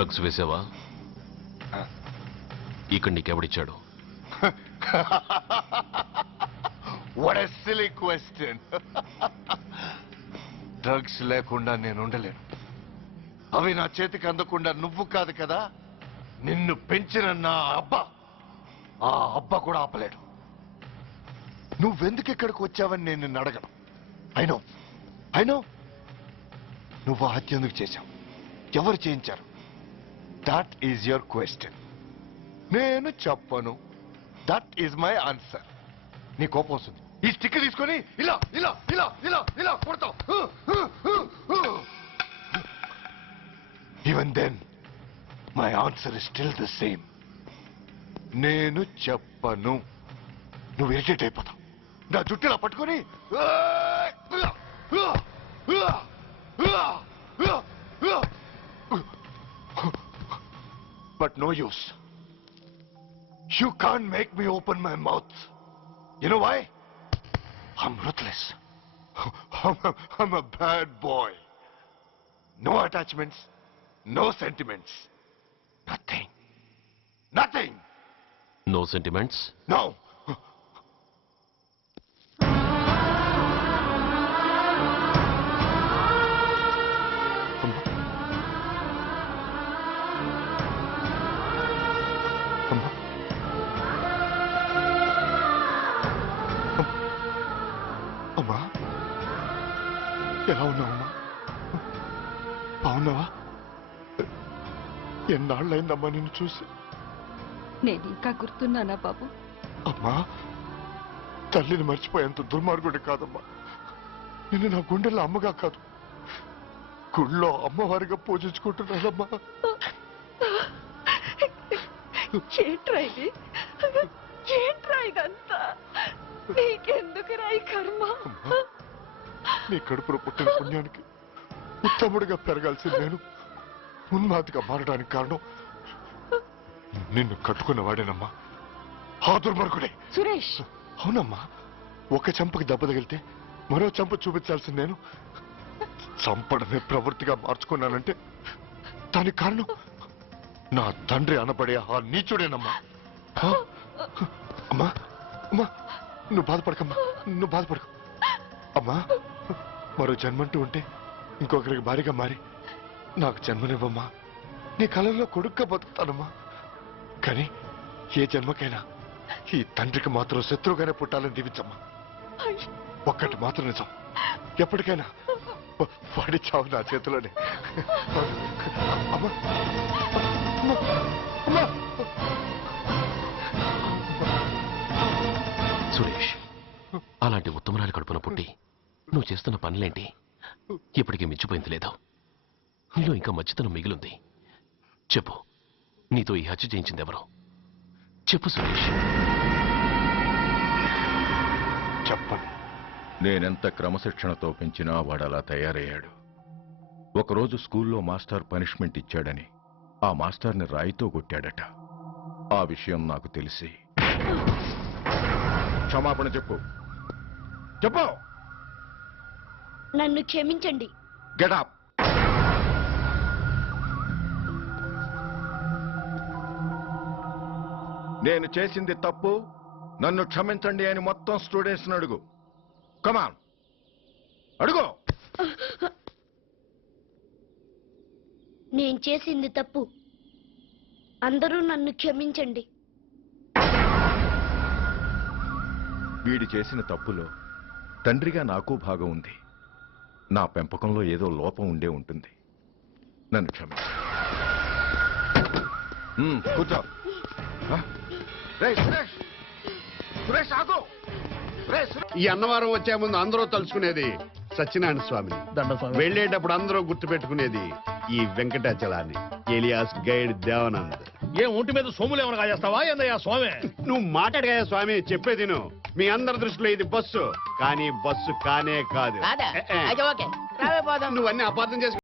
Drugs వేసావా? ఇక్కడ నీకెవడిచ్చాడు? What a silly question. Drugs లేకుండా నేను ఉండలేను. అవి నా చేతికి అందకుండా నువ్వు కాదు కదా, నిన్ను పెంచిన నా అబ్బా, ఆ అబ్బా కూడా ఆపలేడు. నువ్వెందుకు ఇక్కడికి వచ్చావని నేను నిన్ను అడగను. అయినో నువ్వు హత్య ఎందుకు చేశావు, ఎవరు చేయించారు? That is your question. నేను చెప్పను. That is my answer. నీ కోపం వస్తుంది, ఈ స్టిక్ తీసుకొని ఇలా ఇలా ఇలా ఇలా ఇలా కొడతావు. Even then my answer is still the same. నేను చెప్పను. నువ్వు ఇరిటేట్ అయిపోతావు. నా జుట్టులా పట్టుకొని but no use. You can't make me open my mouth. You know why? I'm ruthless. I'm a bad boy. No attachments, no sentiments. Nothing. Nothing. No sentiments? No. అమ్మా, ఎలా ఉన్నావమ్మా? బాగున్నావా? ఎన్నాళ్ళైందమ్మా నిన్ను చూసి? నేను ఇంకా గుర్తున్నానా బాబు? అమ్మా, తల్లిని మర్చిపోయేంత దుర్మార్గుడి కాదమ్మా. నిన్ను నా గుండెల్లో అమ్మగా కాదు, గుళ్ళో అమ్మవారిగా పూజించుకుంటున్నానమ్మా. ఏంట్రా ఇది? ఏంట్రా ఇదంతా? నీకెందుకు రాయి కర్మ? నీ కడుపులో పుట్టిన పుణ్యానికి ఉత్తముడిగా పెరగాల్సింది నేను ఉన్మాదిగా మారడానికి కారణం నిన్ను కట్టుకున్నవాడేనమ్మా, ఆ దుర్మార్గుడే. సురేష్, అవునమ్మా, ఒక చెంపకి దెబ్బ తగిలితే మరో చెంప చూపించాల్సింది నేను చంపడమే ప్రవృత్తిగా మార్చుకున్నానంటే దానికి కారణం నా తండ్రి అనబడే ఆ నీచుడేనమ్మా. అమ్మా అమ్మా, నువ్వు బాధపడకమ్మా, నువ్వు బాధపడకు అమ్మా. మరో జన్మంటూ ఉంటే ఇంకొకరికి భారీగా మారి నాకు జన్మనివ్వమ్మా. నీ కళల్లో కొడుగ్గా బతుకుతానమ్మా. కానీ ఏ జన్మకైనా ఈ తండ్రికి మాత్రం శత్రువుగానే పుట్టాలని దీవించమ్మా. ఒక్కటి మాత్రం నిజం, ఎప్పటికైనా వాడి చావు నా చేతిలోనే. అమ్మా అమ్మా అమ్మా. సురేష్, అలాంటి ఉత్తమరాలి కడుపున పుట్టి నువ్వు చేస్తున్న పనులేంటి? ఇప్పటికీ మించిపోయింది లేదు. నీలో ఇంకా మంచితనం మిగిలింది. చెప్పు, నీతో ఈ హత్య చేయించింది ఎవరు? చెప్పు సురేష్. చెప్పను. నేనెంత క్రమశిక్షణతో పెంచినా వాడలా తయారయ్యాడు. ఒకరోజు స్కూల్లో మాస్టర్ పనిష్మెంట్ ఇచ్చాడని ఆ మాస్టర్ని రాయితో కొట్టాడట. ఆ విషయం నాకు తెలిసి క్షమాపణ చెప్పు. చెప్పు. నన్ను క్షమించండి. Get up. నేను చేసింది తప్పు, నన్ను క్షమించండి అని మొత్తం స్టూడెంట్స్ అడుగు. కమాన్, అడుగు. నేను చేసింది తప్పు, అందరూ నన్ను క్షమించండి. వీడి చేసిన తప్పులో తండ్రిగా నాకు భాగం ఉంది. నా పెంపకంలో ఏదో లోపం ఉండే ఉంటుంది. నన్ను క్షమించు. కూర్చో. సురేష్ ఆగు. ఈ అన్నవరం వచ్చే ముందు అందరూ తలుచుకునేది సత్యనారాయణ స్వామిని. వెళ్ళేటప్పుడు అందరూ గుర్తు పెట్టుకునేది ఈ వెంకటాచలాన్ని, ఎలియాస్ గైడ్ దేవానంద్. ఏ ఒంటి మీద సోములు ఏమైనా కాజేస్తావా ఏందయ్యా స్వామి? నువ్వు మాట్లాడగా స్వామి, చెప్పేది మీ అందరి దృష్టిలో ఇది బస్సు, కానీ బస్సు కానే కాదు. నువ్వన్నీ అపార్థం చేసి